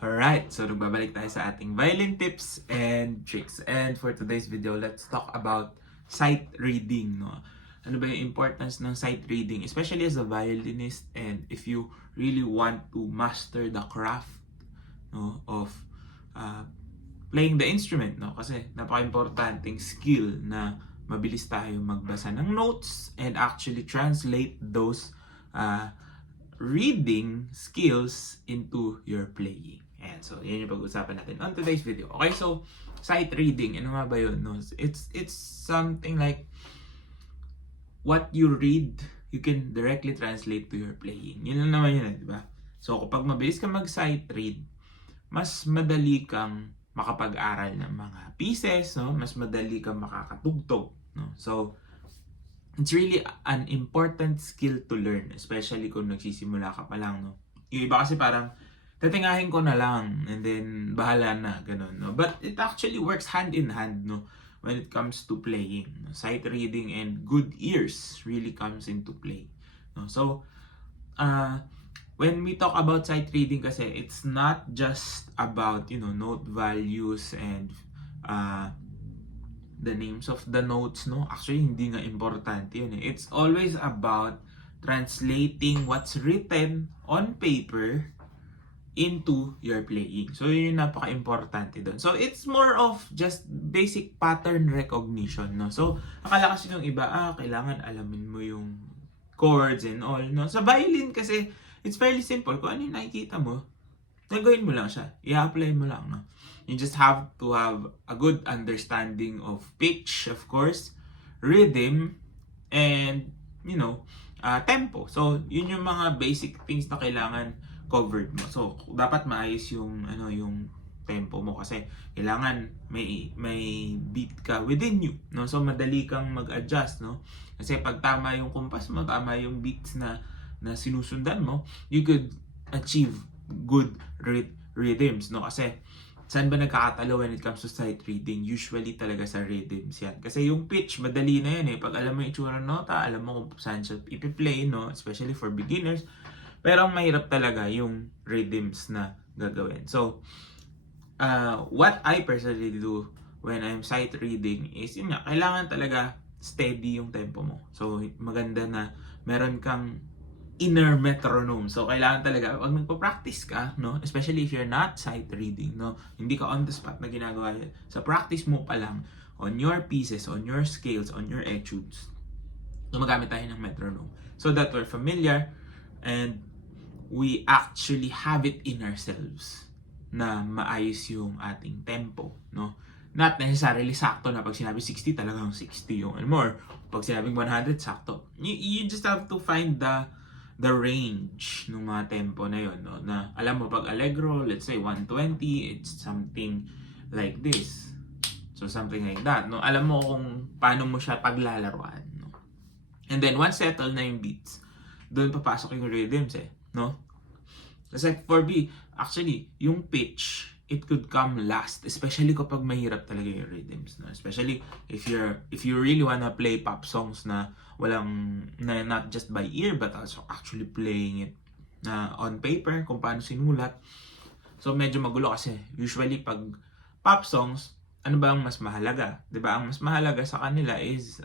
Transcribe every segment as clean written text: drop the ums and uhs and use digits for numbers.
Alright, so nagbabalik tayo sa ating violin tips and tricks. And for today's video, let's talk about sight reading. No? Ano ba yung importance ng sight reading? Especially as a violinist and if you really want to master the craft of playing the instrument. No? Kasi napaka-importanting skill na mabilis tayo magbasa ng notes and actually translate those reading skills into your playing. And so, yan yung pag-usapan natin on today's video. Okay, so, sight reading, ano nga ba yun? No? It's something like what you read, you can directly translate to your playing. Yun lang naman yun, di ba? So, kapag mabilis ka mag-sight read, mas madali kang makapag-aral ng mga pieces, no? Mas madali kang makakatugtog. No? So, it's really an important skill to learn, especially kung nagsisimula ka pa lang, no? Yung iba kasi parang, tatingahin ko na lang, and then, bahala na, ganun, no? But it actually works hand in hand, no? When it comes to playing. No? Sight reading and good ears really comes into play. No? So, when we talk about sight reading kasi, it's not just about, note values and, the names of the notes, no? Actually, hindi nga importante yun eh. It's always about translating what's written on paper into your playing. So, yun yung napaka-importante doon. So, it's more of just basic pattern recognition, no? So, akala kasi yung iba, kailangan alamin mo yung chords and all, no? Sa violin kasi, it's fairly simple. Kung ano yung nakikita mo, gagawin mo lang siya. I-apply mo lang, no? You just have to have a good understanding of pitch, of course, rhythm, and, tempo. So, yun yung mga basic things na kailangan covered mo. So, dapat maayos yung, yung tempo mo kasi kailangan may beat ka within you, no? So, madali kang mag-adjust, no? Kasi pag tama yung kumpas mo, tama yung beats na sinusundan mo, you could achieve good rhythms, no? Kasi saan ba nagkakatalo when it comes to sight reading? Usually talaga sa rhythms yan. Kasi yung pitch, madali na yan eh. Pag alam mo yung itsura ng nota, alam mo kung saan siya ipi-play, no? Especially for beginners. Pero ang mahirap talaga yung rhythms na gagawin. So, what I personally do when I'm sight reading is, yun nga, kailangan talaga steady yung tempo mo. So, maganda na meron kang inner metronome. So, kailangan talaga, pag nagpa-practice ka, no? Especially if you're not sight reading, no? Hindi ka on the spot na ginagawa yan. Sa practice mo pa lang, on your pieces, on your scales, on your etudes, gumagamit tayo ng metronome. So that we're familiar and we actually have it in ourselves na maayos yung ating tempo, no? Not necessarily sakto na pag sinabi 60, talagang 60 yung more. Pag sinabing 100, sakto. You just have to find the range ng mga tempo na yun, no? Na alam mo pag allegro, let's say 120, it's something like this. So something like that, no? Alam mo kung paano mo siya paglalaruan, no? And then once settle na yung beats, doon papasok yung rhythms no? Kasi for me, actually, yung pitch, it could come last, especially kapag mahirap talaga yung rhythms, no? Especially if you really wanna play pop songs na not just by ear but also actually playing it on paper kung paano sinulat. So medyo magulo kasi usually pag pop songs, ano ba ang mas mahalaga? 'Di ba? Ang mas mahalaga sa kanila is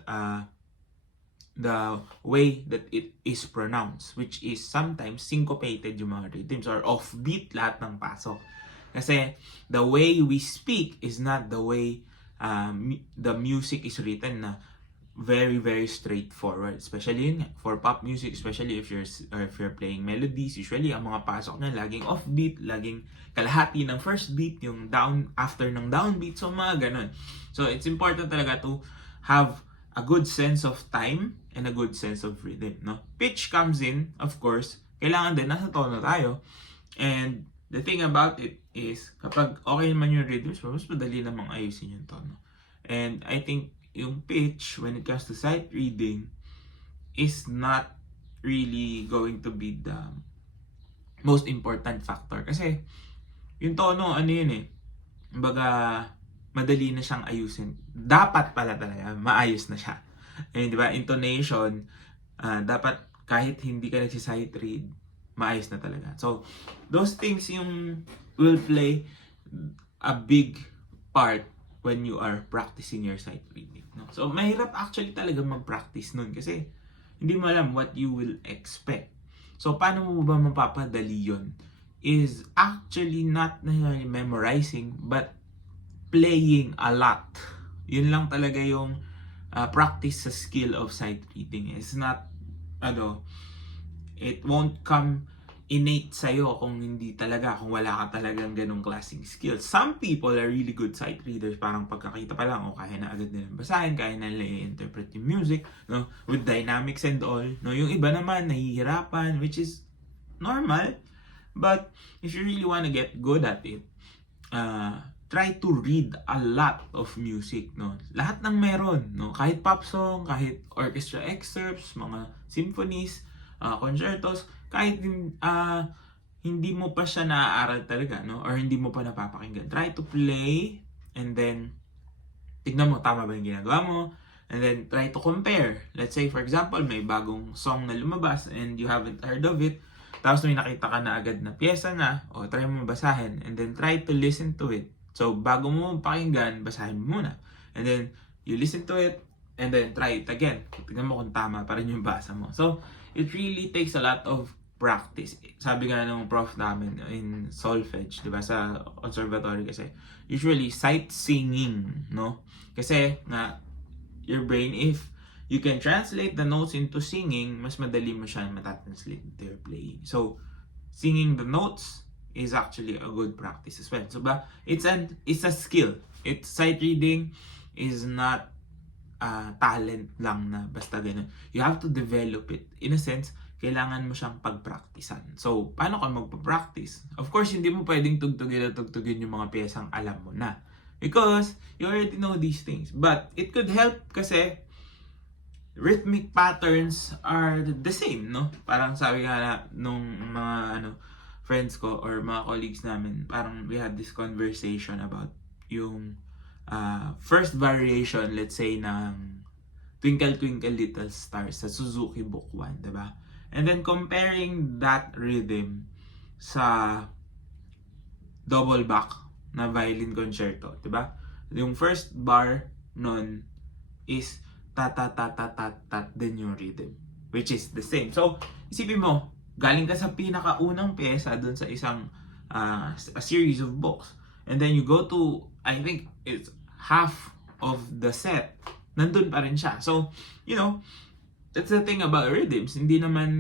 the way that it is pronounced, which is sometimes syncopated yung mga rhythms or offbeat lahat ng pasok. Kasi the way we speak is not the way the music is written na very, very straightforward. Especially for pop music, especially if you're playing melodies, usually ang mga pasok niya laging offbeat, laging kalahati ng first beat, yung down after ng downbeat, so mga ganun. So it's important talaga to have a good sense of time and a good sense of rhythm, no? Pitch comes in, of course, kailangan din nasa tono tayo. And the thing about it is, kapag okay naman yung rhythms, mas madali namang ayusin yung tono. And I think yung pitch, when it comes to sight reading, is not really going to be the most important factor. Kasi, yung tono, ano yun kumbaga, madali na siyang ayusin. Dapat pala talaga, maayos na siya. And, di ba, intonation, dapat kahit hindi ka nagsisight read, maayos na talaga. So, those things yung will play a big part when you are practicing your sight reading. No? So, mahirap actually talaga mag-practice nun kasi hindi mo alam what you will expect. So, paano mo ba mapapadali yun? Is actually not necessarily memorizing, but playing a lot. Yun lang talaga yung practice sa skill of sight reading. It's not, it won't come innate sa'yo kung wala ka talagang ganong klaseng skills. Some people are really good sight readers, parang pagkakita pa lang, kaya na agad nilang basahin, kaya na nila i-interpret yung music, no? With dynamics and all. No? Yung iba naman, nahihirapan, which is normal. But if you really want to get good at it, try to read a lot of music, no? Lahat ng meron, no? Kahit pop song, kahit orchestra excerpts, mga symphonies, concertos, kahit hindi mo pa siya naaaral talaga, no? Or hindi mo pa napapakinggan. Try to play and then tignan mo tama ba yung ginagawa mo, and then try to compare. Let's say for example, may bagong song na lumabas and you haven't heard of it. Tapos may nakita ka na agad na pyesa na, try mo basahin and then try to listen to it. So, bago mo pakinggan, basahin mo muna. And then, you listen to it, and then try it again. Tignan mo kung tama pa rin yung basa mo. So, it really takes a lot of practice. Sabi nga ng prof namin in solfege, di ba, sa conservatory kasi, usually, sight singing, no? Kasi, your brain, if you can translate the notes into singing, mas madali mo siya matatranslate into your playing. So, singing the notes is actually a good practice as well. So, it's a skill. It's sight reading is not talent lang na basta ganun. You have to develop it. In a sense, kailangan mo siyang pagpraktisan. So, paano ka magpa-practice? Of course, hindi mo pwedeng tugtugin yung mga piyesang alam mo na. Because you already know these things. But it could help kasi rhythmic patterns are the same, no? Parang sabi nga nung mga friends ko or mga colleagues namin, parang we had this conversation about yung first variation, let's say, ng Twinkle Twinkle Little Stars sa Suzuki Book 1, diba? And then comparing that rhythm sa double back na violin concerto, diba? Yung first bar nun is ta-ta-ta-ta-ta-ta din yung rhythm, which is the same. So, isipin mo, galing ka sa pinakaunang pyesa doon sa isang a series of books. And then you go to, I think it's half of the set, nandun pa rin siya. So, that's the thing about rhythms. Hindi naman,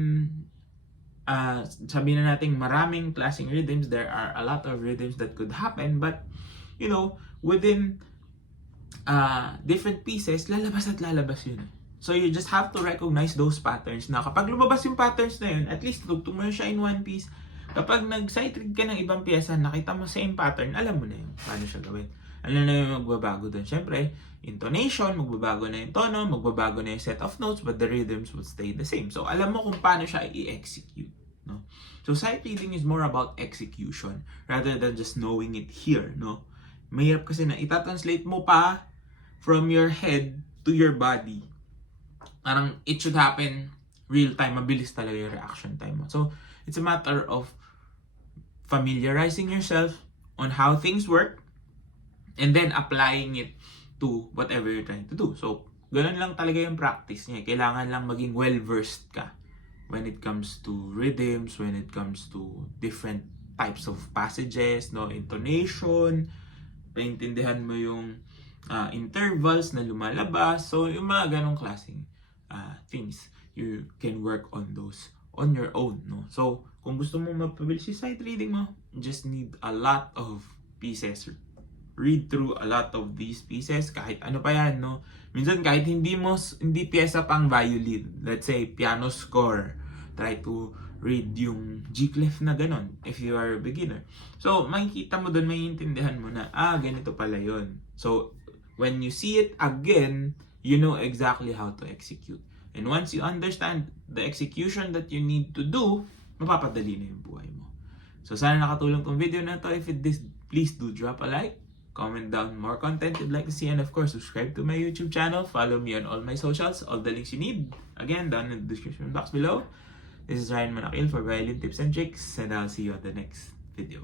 sabihin na natin maraming klaseng rhythms. There are a lot of rhythms that could happen. But, within different pieces, lalabas at lalabas yun. So you just have to recognize those patterns na kapag lumabas yung patterns na yun, at least tugtog mo siya in one piece. Kapag nag-sight read ka ng ibang pyesa, nakita mo same pattern, alam mo na yun paano siya gawin. Alam na yung magbabago doon. Siyempre, intonation, magbabago na yung tono, magbabago na yung set of notes, but the rhythms would stay the same. So alam mo kung paano siya i-execute. No? So sight reading is more about execution rather than just knowing it here. No? Mahirap kasi na itatranslate mo pa from your head to your body. Parang it should happen real time, mabilis talaga yung reaction time mo. So, it's a matter of familiarizing yourself on how things work and then applying it to whatever you're trying to do. So, ganun lang talaga yung practice niya. Kailangan lang maging well-versed ka when it comes to rhythms, when it comes to different types of passages, no, intonation, paintindihan mo yung intervals na lumalabas. So, yung mga ganong klaseng things, you can work on those on your own, no? So, kung gusto mo mapabilis yung sight reading mo, you just need a lot of pieces. Read through a lot of these pieces, kahit ano pa yan, no? Minsan kahit hindi pyesa pang violin, let's say piano score, try to read yung G clef na ganon if you are a beginner. So, makikita mo doon, maiintindihan mo na, ganito pala yun. So, when you see it again, you know exactly how to execute. And once you understand the execution that you need to do, mapapadali na yung buhay mo. So, sana nakatulong tong video na to. If it did, please do drop a like, comment down more content you'd like to see, and of course, subscribe to my YouTube channel. Follow me on all my socials, all the links you need. Again, down in the description box below. This is Ryan Monakil for Violin Tips and Tricks, and I'll see you on the next video.